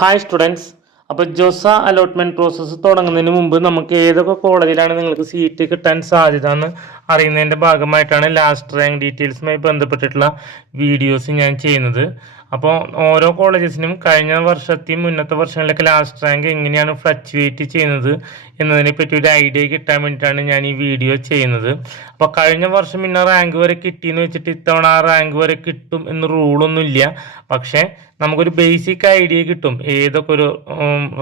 Hi students. അപ്പോൾ Jose allotment process തുടങ്ങുന്നതിന് മുമ്പ് നമുക്ക് ഏതൊക്കെ കോളേജിലാണ് നിങ്ങൾക്ക് സീറ്റ് കിട്ടാൻ സാധ്യത എന്ന് അറിയുന്നതിൻ്റെ ഭാഗമായിട്ടാണ് ലാസ്റ്റ് റാങ്ക് ഡീറ്റെയിൽസുമായി ബന്ധപ്പെട്ടിട്ടുള്ള വീഡിയോസ് ഞാൻ ചെയ്യുന്നത്. അപ്പോൾ ഓരോ കോളേജസിനും കഴിഞ്ഞ വർഷത്തെയും മുന്നത്തെ വർഷങ്ങളിലൊക്കെ ലാസ്റ്റ് റാങ്ക് എങ്ങനെയാണ് ഫ്ലക്ച്വേറ്റ് ചെയ്യുന്നത് എന്നതിനെ പറ്റി ഒരു ഐഡിയ കിട്ടാൻ വേണ്ടിയിട്ടാണ് ഞാൻ ഈ വീഡിയോ ചെയ്യുന്നത്. അപ്പോൾ കഴിഞ്ഞ വർഷം ഇന്ന റാങ്ക് വരെ കിട്ടിയെന്ന് വെച്ചിട്ട് ഇത്തവണ ആ റാങ്ക് വരെ കിട്ടും എന്ന് റൂളൊന്നുമില്ല. പക്ഷേ നമുക്കൊരു ബേസിക് ഐഡിയ കിട്ടും ഏതൊക്കെ ഒരു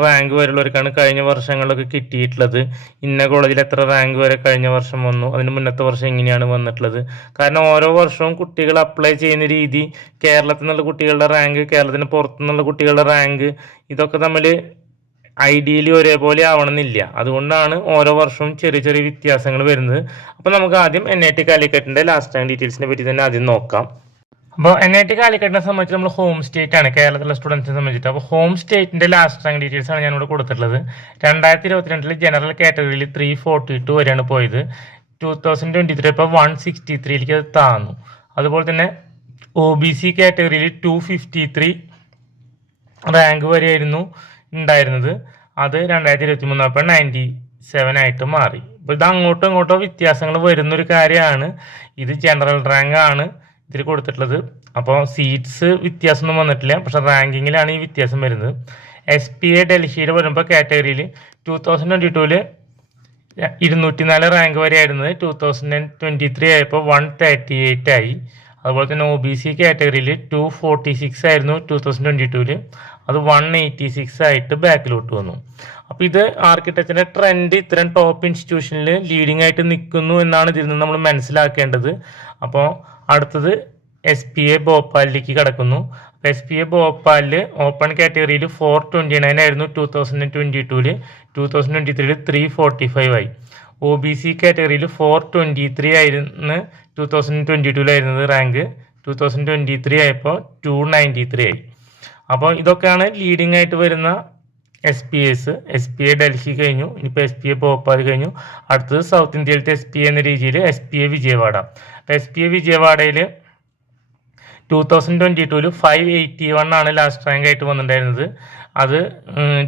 റാങ്ക് വരെയുള്ളവർക്കാണ് കഴിഞ്ഞ വർഷങ്ങളിലൊക്കെ കിട്ടിയിട്ടുള്ളത്, ഇന്ന കോളേജിൽ എത്ര റാങ്ക് വരെ കഴിഞ്ഞ വർഷം വന്നു, അതിന് മുന്നത്തെ വർഷം എങ്ങനെയാണ് വന്നിട്ടുള്ളത്. കാരണം ഓരോ വർഷവും കുട്ടികൾ അപ്ലൈ ചെയ്യുന്ന രീതി, കേരളത്തിൽ നിന്നുള്ള കുട്ടികളുടെ റാങ്ക്, കേരളത്തിന് പുറത്തു നിന്നുള്ള കുട്ടികളുടെ റാങ്ക്, ഇതൊക്കെ തമ്മിൽ ഐഡിയലി ഒരേപോലെ ആവണമെന്നില്ല. അതുകൊണ്ടാണ് ഓരോ വർഷവും ചെറിയ ചെറിയ വ്യത്യാസങ്ങൾ വരുന്നത്. അപ്പോൾ നമുക്ക് ആദ്യം NIT കാലിക്കറ്റിൻ്റെ ലാസ്റ്റ് റാങ്ക് ഡീറ്റെയിൽസിനെ പറ്റി തന്നെ ആദ്യം നോക്കാം. അപ്പോൾ NIT കാലിക്കറ്റിനെ സംബന്ധിച്ച് നമ്മൾ ഹോം സ്റ്റേറ്റ് ആണ് കേരളത്തിലെ സ്റ്റുഡൻസിനെ സംബന്ധിച്ചിട്ട്. അപ്പോൾ ഹോം സ്റ്റേറ്റിൻ്റെ ലാസ്റ്റ് റാങ്ക് ഡീറ്റെയിൽസ് ആണ് ഞാനിവിടെ കൊടുത്തിട്ടുള്ളത്. 2022 ജനറൽ കാറ്റഗറിയിൽ 342 വരെയാണ് പോയത്. 2023 ഇപ്പോൾ 163ലേക്ക് അത് താന്നു. അതുപോലെ തന്നെ OBC കാറ്റഗറിയിൽ 253 റാങ്ക് വരെയായിരുന്നു ഉണ്ടായിരുന്നത്. അത് 2023 അപ്പോൾ 97 ആയിട്ട് മാറി. അപ്പോൾ ഇത് അങ്ങോട്ടോ ഇങ്ങോട്ടോ വ്യത്യാസങ്ങൾ വരുന്നൊരു കാര്യമാണ്. ഇത് ജനറൽ റാങ്ക് ആണ് ഇതിൽ കൊടുത്തിട്ടുള്ളത്. അപ്പോൾ സീറ്റ്സ് വ്യത്യാസമൊന്നും വന്നിട്ടില്ല, പക്ഷെ റാങ്കിങ്ങിലാണ് ഈ വ്യത്യാസം വരുന്നത്. SPA ഡൽഹിയിൽ വരുമ്പോൾ കാറ്റഗറിയിൽ 2022 204 റാങ്ക് വരെ ആയിരുന്നത് 2023 ആയപ്പോൾ 138 ആയി. അതുപോലെ തന്നെ OBC കാറ്റഗറിയിൽ 246 ആയിരുന്നു 2022, അത് 186 ആയിട്ട് ബാക്കിലോട്ട് വന്നു. അപ്പോൾ ഇത് ആർക്കിടെക്ചറിന്റെ ട്രെൻഡ് ഇത്തരം ടോപ്പ് ഇൻസ്റ്റിറ്റ്യൂഷനിൽ ലീഡിംഗ് ആയിട്ട് നിൽക്കുന്നു എന്നാണ് ഇതിൽ നിന്ന് നമ്മൾ മനസ്സിലാക്കേണ്ടത്. അപ്പോൾ അടുത്തത് SPA ഭോപ്പാലിലേക്ക് കടക്കുന്നു. SPA ഭോപ്പാലിൽ ഓപ്പൺ കാറ്റഗറിയിൽ 429 ആയിരുന്നു 2022, 2023 345 ആയി. OBC കാറ്റഗറിയിൽ 423 ആയിരുന്നു 2022 ആയിരുന്നത് റാങ്ക്, 2023 ആയപ്പോൾ 293 ആയി. അപ്പോൾ ഇതൊക്കെയാണ് ലീഡിംഗ് ആയിട്ട് വരുന്ന SPA ഡൽഹി കഴിഞ്ഞു. ഇനിയിപ്പോൾ SPA ഭോപ്പാൽ കഴിഞ്ഞു. അടുത്തത് സൗത്ത് ഇന്ത്യയിലത്തെ SPA എന്ന രീതിയിൽ SPA വിജയവാഡ. SPA വിജയവാഡയിൽ 2022 581 ആണ് ലാസ്റ്റ് റാങ്ക് ആയിട്ട് വന്നിട്ടുണ്ടായിരുന്നത്. അത്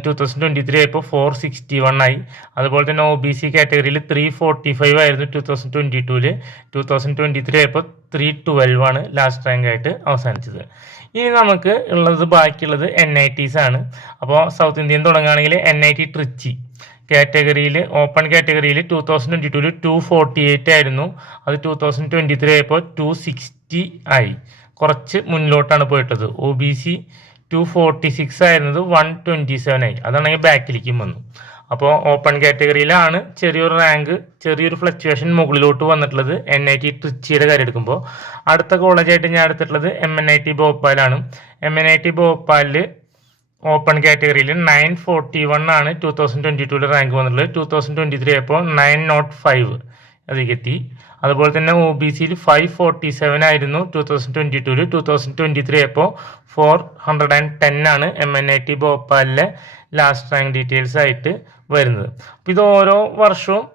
2023 ആയപ്പോൾ 461 ആയി. അതുപോലെ തന്നെ OBC കാറ്റഗറിയിൽ 345 ആയിരുന്നു 2022, 2023 ആയപ്പോൾ 312 ആണ് ലാസ്റ്റ് റാങ്ക് ആയിട്ട് അവസാനിച്ചത്. ഇനി നമുക്ക് ബാക്കിയുള്ളത് NITs ആണ്. അപ്പോൾ സൗത്ത് ഇന്ത്യൻ തുടങ്ങുകയാണെങ്കിൽ NIT ട്രിച്ചി കാറ്റഗറിയിൽ ഓപ്പൺ കാറ്റഗറിയിൽ 2022 248 ആയിരുന്നു, അത് 2023 ആയപ്പോൾ 260 ആയി. കുറച്ച് മുന്നിലോട്ടാണ് പോയിട്ടത്. OBC 246 ആയിരുന്നത് 127 ആയി, അതാണെങ്കിൽ ബാക്കിലേക്കും വന്നു. അപ്പോൾ ഓപ്പൺ കാറ്റഗറിയിലാണ് ചെറിയൊരു റാങ്ക്, ചെറിയൊരു ഫ്ലക്ച്വേഷൻ മുകളിലോട്ട് വന്നിട്ടുള്ളത് NIT ട്രിച്ചിയുടെ കാര്യം എടുക്കുമ്പോൾ. അടുത്ത കോളേജായിട്ട് ഞാൻ എടുത്തിട്ടുള്ളത് MNIT ഭോപ്പാലാണ്. MNIT ഭോപ്പാലിൽ ഓപ്പൺ കാറ്റഗറിയിൽ 941 ആണ് 2022 റാങ്ക് വന്നിട്ടുള്ളത്, 2023 ആയപ്പോൾ 905 അതിലെത്തി. അതുപോലെ തന്നെ OBCയിൽ 547 ആയിരുന്നു 2022, 2023 ആയപ്പോൾ 410 ആണ് MNIT ഭോപ്പാലിലെ ലാസ്റ്റ് റാങ്ക് ഡീറ്റെയിൽസ് ആയിട്ട് വരുന്നത്. അപ്പോൾ ഇത് ഓരോ വർഷവും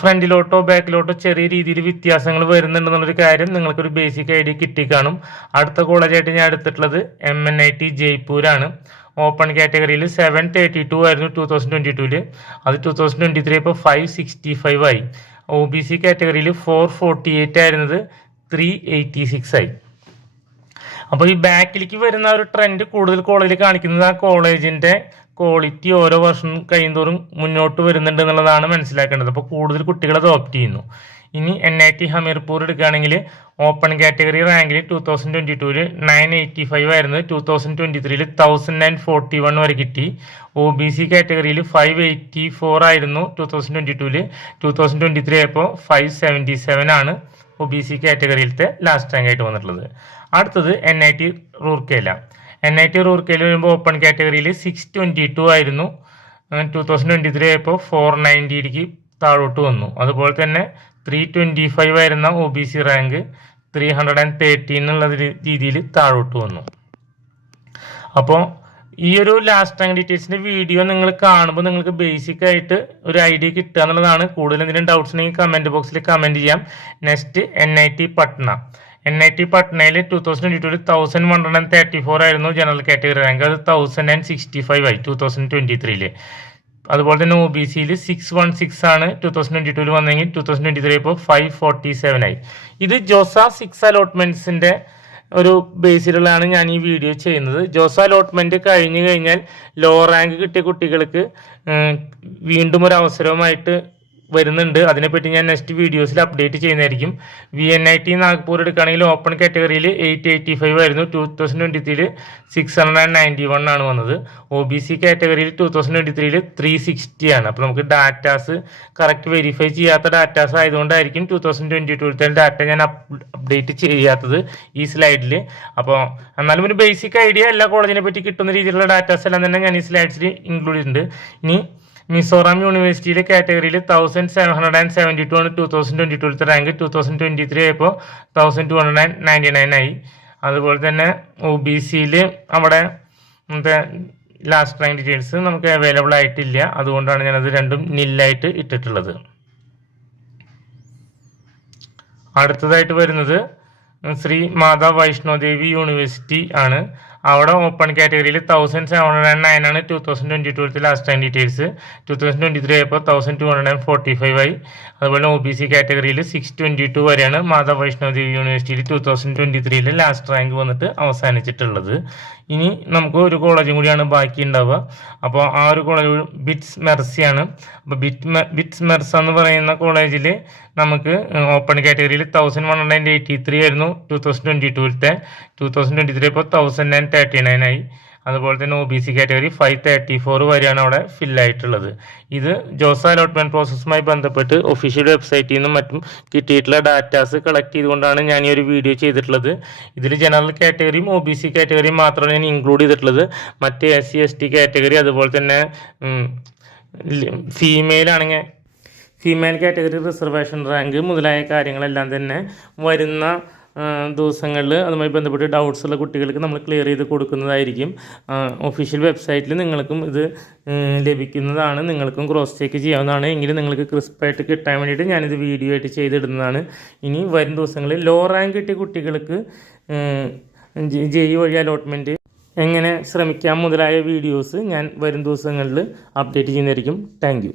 ഫ്രണ്ടിലോട്ടോ ബാക്കിലോട്ടോ ചെറിയ രീതിയിൽ വ്യത്യാസങ്ങൾ വരുന്നുണ്ടെന്നുള്ളൊരു കാര്യം നിങ്ങൾക്കൊരു ബേസിക് ഐഡിയ കിട്ടിക്കാണും. അടുത്ത കോളേജായിട്ട് ഞാൻ എടുത്തിട്ടുള്ളത് MNIT ജയ്പൂരാണ്. ഓപ്പൺ കാറ്റഗറിയിൽ 732 ആയിരുന്നു 2022, അത് 2023 ഇപ്പോൾ 565 ആയി. OBC കാറ്റഗറിയിൽ 448 ആയിരുന്നത് 386 ആയി. അപ്പോൾ ഈ ബാക്കിലേക്ക് വരുന്ന ഒരു ട്രെൻഡ് കൂടുതൽ കോളേജിൽ കാണിക്കുന്നത് ആ കോളേജിൻ്റെ ക്വാളിറ്റി ഓരോ വർഷം കഴിയുന്തോറും മുന്നോട്ട് വരുന്നുണ്ട് എന്നുള്ളതാണ് മനസ്സിലാക്കേണ്ടത്. അപ്പോൾ കൂടുതൽ കുട്ടികൾ അത് ഓപ്റ്റ് ചെയ്യുന്നു. ഇനി NIT ഹമീർപൂർ എടുക്കുകയാണെങ്കിൽ ഓപ്പൺ കാറ്റഗറി റാങ്കിൽ 2022 985 ആയിരുന്നു, 2023 1041 വരെ കിട്ടി. OBC കാറ്റഗറിയിൽ 584 ആയിരുന്നു 2022, 2023 ആയപ്പോൾ 577 ആണ് OBC കാറ്റഗറിയിലത്തെ ലാസ്റ്റ് റാങ്ക് ആയിട്ട് വന്നിട്ടുള്ളത്. അടുത്തത് NIT റൂർക്കേല. NIT റൂർക്കേല വരുമ്പോൾ ഓപ്പൺ കാറ്റഗറിയിൽ 622 ആയിരുന്നു, 2023 ആയപ്പോൾ 490ലേക്ക് താഴോട്ട് വന്നു. അതുപോലെ തന്നെ 325 ആയിരുന്ന OBC റാങ്ക് 313 എന്നുള്ള രീതിയിൽ താഴോട്ട് വന്നു. അപ്പോൾ ഈ ഒരു ലാസ്റ്റ് റാങ്ക് ഡീറ്റെയിൽസിൻ്റെ വീഡിയോ നിങ്ങൾ കാണുമ്പോൾ നിങ്ങൾക്ക് ബേസിക് ആയിട്ട് ഒരു ഐഡിയ കിട്ടുക എന്നുള്ളതാണ്. കൂടുതൽ എന്തെങ്കിലും ഡൗട്ട്സ് ഉണ്ടെങ്കിൽ കമൻറ്റ് ബോക്സിൽ കമൻറ്റ് ചെയ്യാം. Next NIT Patna. NIT പട്നയിൽ 2022 1134 ആയിരുന്നു ജനറൽ കാറ്റഗറി റാങ്ക്. അത് 1065 ആയി 2023. അതുപോലെ തന്നെ OBCയിൽ 616 ആണ് 2022 വന്നെങ്കിൽ 2023 ഇപ്പോൾ 547 ആയി. ഇത് ജോസ 6 അലോട്ട്മെന്റ്സിന്റെ ഒരു ബേസിലുള്ളതാണ് ഞാൻ ഈ വീഡിയോ ചെയ്യുന്നത്. ജോസ അലോട്ട്മെന്റ് കഴിഞ്ഞു കഴിഞ്ഞാൽ ലോ റാങ്ക് കിട്ടിയ കുട്ടികൾക്ക് വീണ്ടും ഒരു അവസരവുമായിട്ട് വരുന്നുണ്ട്. അതിനെപ്പറ്റി ഞാൻ നെക്സ്റ്റ് വീഡിയോസിൽ അപ്ഡേറ്റ് ചെയ്യുന്നതായിരിക്കും. VNIT നാഗ്പൂർ എടുക്കുകയാണെങ്കിൽ ഓപ്പൺ കാറ്റഗറിയിൽ 885 ആയിരുന്നു, 2023 691 ആണ് വന്നത്. OBC കാറ്റഗറിയിൽ 2023 360 ആണ്. അപ്പോൾ നമുക്ക് ഡാറ്റാസ് കറക്റ്റ് വെരിഫൈ ചെയ്യാത്ത ഡാറ്റാസ് ആയതുകൊണ്ടായിരിക്കും 2022 ഡാറ്റ ഞാൻ അപ്ഡേറ്റ് ചെയ്യാത്തത് ഈ സ്ലൈഡിൽ. അപ്പോൾ എന്നാലും ഒരു ബേസിക് ഐഡിയ എല്ലാ കോളേജിനെ പറ്റി കിട്ടുന്ന രീതിയിലുള്ള ഡാറ്റാസ് എല്ലാം തന്നെ ഞാൻ ഈ സ്ലൈഡ്സിൽ ഇൻക്ലൂഡ് ചെയ്തിട്ടുണ്ട്. ഇനി മിസോറാം യൂണിവേഴ്സിറ്റിയിലെ കാറ്റഗറിയിൽ 1772 ആണ് 2022 റാങ്ക്. 2023 ആയപ്പോൾ 1299 ആയി. അതുപോലെ തന്നെ OBCയിൽ അവിടെ ലാസ്റ്റ് റാങ്ക് ഡീറ്റെയിൽസ് നമുക്ക് അവൈലബിൾ ആയിട്ടില്ല. അതുകൊണ്ടാണ് ഞാനത് രണ്ടും നില്ലായിട്ട് ഇട്ടിട്ടുള്ളത്. അടുത്തതായിട്ട് വരുന്നത് ശ്രീ മാതാ വൈഷ്ണോദേവി യൂണിവേഴ്സിറ്റി ആണ്. അവിടെ ഓപ്പൺ കാറ്റഗറിയിൽ 1709 ആണ് 2022 ലാസ്റ്റ് റാങ്ക് ഡീറ്റെയിൽസ്. 2023 ആയപ്പോൾ 1245 ആയി. അതുപോലെ OBC കാറ്റഗറിയിൽ 622 വരെയാണ് മാതാ വൈഷ്ണോദേവി യൂണിവേഴ്സിറ്റിയിൽ 2023 ലാസ്റ്റ് റാങ്ക് വന്നിട്ട് അവസാനിച്ചിട്ടുള്ളത്. ഇനി നമുക്ക് ഒരു കോളേജും കൂടിയാണ് ബാക്കി ഉണ്ടാവുക. അപ്പോൾ ആ ഒരു കോളേജ് ബിറ്റ്സ് മെർസിയാണ്. അപ്പോൾ ബിറ്റ്സ് മെർസ എന്ന് പറയുന്ന കോളേജിൽ നമുക്ക് ഓപ്പൺ കാറ്റഗറിയിൽ 1183 ആയിരുന്നു 2022. 2023 ഇപ്പോൾ 1039 ആയി. അതുപോലെ തന്നെ OBC കാറ്റഗറി 534 വരെയാണ് അവിടെ ഫില്ലായിട്ടുള്ളത്. ഇത് ജോസ അലോട്ട്മെന്റ് പ്രോസസ്സുമായി ബന്ധപ്പെട്ട് ഒഫീഷ്യൽ വെബ്സൈറ്റിൽ നിന്നും മറ്റും കിട്ടിയിട്ടുള്ള ഡാറ്റാസ് കളക്ട് ചെയ്തുകൊണ്ടാണ് ഞാൻ ഈ ഒരു വീഡിയോ ചെയ്തിട്ടുള്ളത്. ഇതിൽ ജനറൽ കാറ്റഗറിയും OBC കാറ്റഗറിയും മാത്രമാണ് ഞാൻ ഇൻക്ലൂഡ് ചെയ്തിട്ടുള്ളത്. മറ്റ് SC ST കാറ്റഗറി, അതുപോലെ തന്നെ ഫീമെയിൽ കാറ്റഗറി റിസർവേഷൻ റാങ്ക് മുതലായ കാര്യങ്ങളെല്ലാം തന്നെ വരുന്ന ദിവസങ്ങളിൽ അതുമായി ബന്ധപ്പെട്ട് ഡൗട്ട്സ് ഉള്ള കുട്ടികൾക്ക് നമ്മൾ ക്ലിയർ ചെയ്ത് കൊടുക്കുന്നതായിരിക്കും. ഒഫീഷ്യൽ വെബ്സൈറ്റിൽ നിങ്ങൾക്കും ഇത് ലഭിക്കുന്നതാണ്. നിങ്ങൾക്കും ക്രോസ് ചെക്ക് ചെയ്യാവുന്നതാണ്. എങ്കിലും നിങ്ങൾക്ക് ക്രിസ്പായിട്ട് കിട്ടാൻ വേണ്ടിയിട്ട് ഞാനിത് വീഡിയോ ആയിട്ട് ചെയ്തിടുന്നതാണ്. ഇനി വരും ദിവസങ്ങളിൽ ലോ റാങ്ക് കിട്ടിയ കുട്ടികൾക്ക് JEE വഴി അലോട്ട്മെൻറ്റ് എങ്ങനെ ശ്രമിക്കാം മുതലായ വീഡിയോസ് ഞാൻ വരും ദിവസങ്ങളിൽ അപ്ഡേറ്റ് ചെയ്യുന്നതായിരിക്കും. Thank you.